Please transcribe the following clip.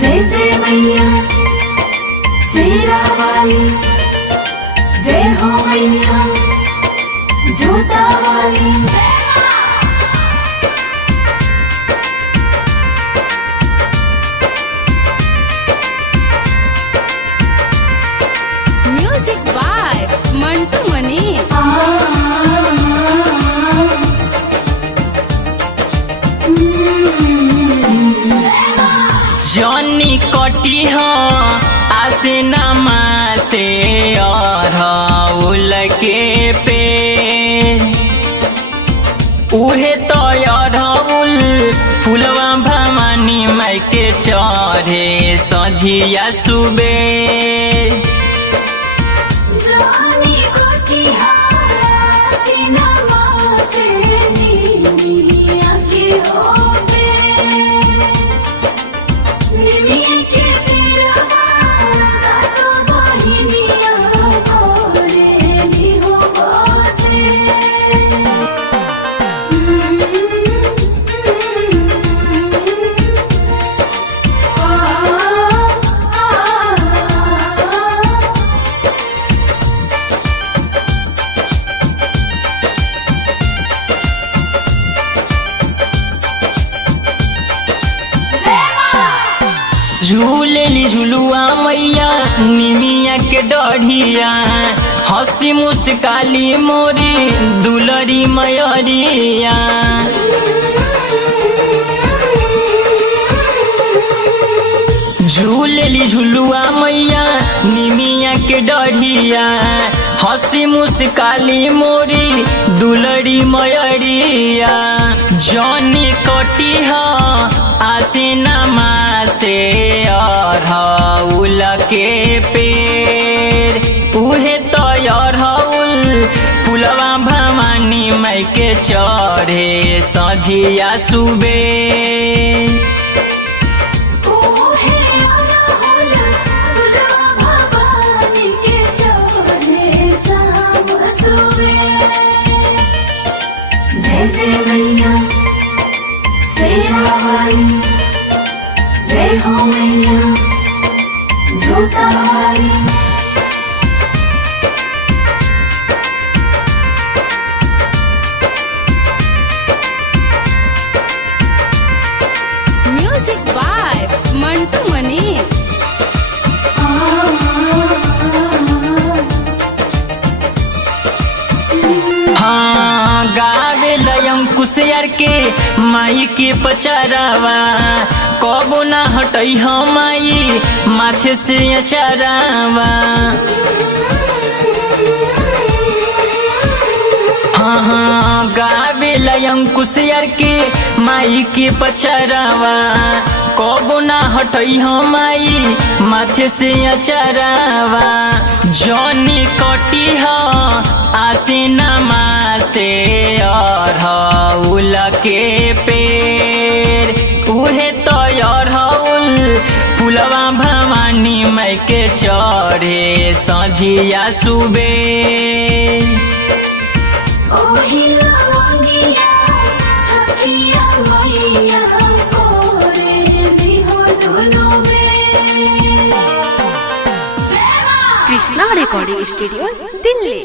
जय जय मैया शेरा वाली, जय हो मैया जोता वाली। म्यूजिक बाय मंटू मनी। जनी कटी हो आसे नमा से अरहुल के पे उहे तो अरहुल फुलवा भवानी माई के चढ़े सझिया सुबे। झूलेली झुलुआ मैया निमिया के डढ़िया, हंसी मुस्काली मोरी दुलरी मयरिया। झूलेली झुलुआ मैया निमिया के डढ़िया, हंसी मुस्काली मोरी दुलरी मयरिया। जनी कटी हो आसीनमा से अरहुल के पेड़ उहे तो अरहुल फुलवा भवानी माई के चढ़े सझिया सुबे। जय जय मैया शेरा वाली, जय हो मैया जोता वाली। म्यूजिक बाय मंटू मनी। हाँ गावे लयम कुशियार के माई के पचारावा, कबो ना हटई हो माई माथे से अचारावा। हाँ हाँ गावे लयम कुशियार के माई के पचारावा, कबो ना हटई हो माई माथे से अचारावा। जनी कटी हो आसीनमा से अरहुल के पेड़ उहे तो अरहुल फुलवा भवानी माई के चढ़े सझिया सुबे। Krishna recording studio Delhi.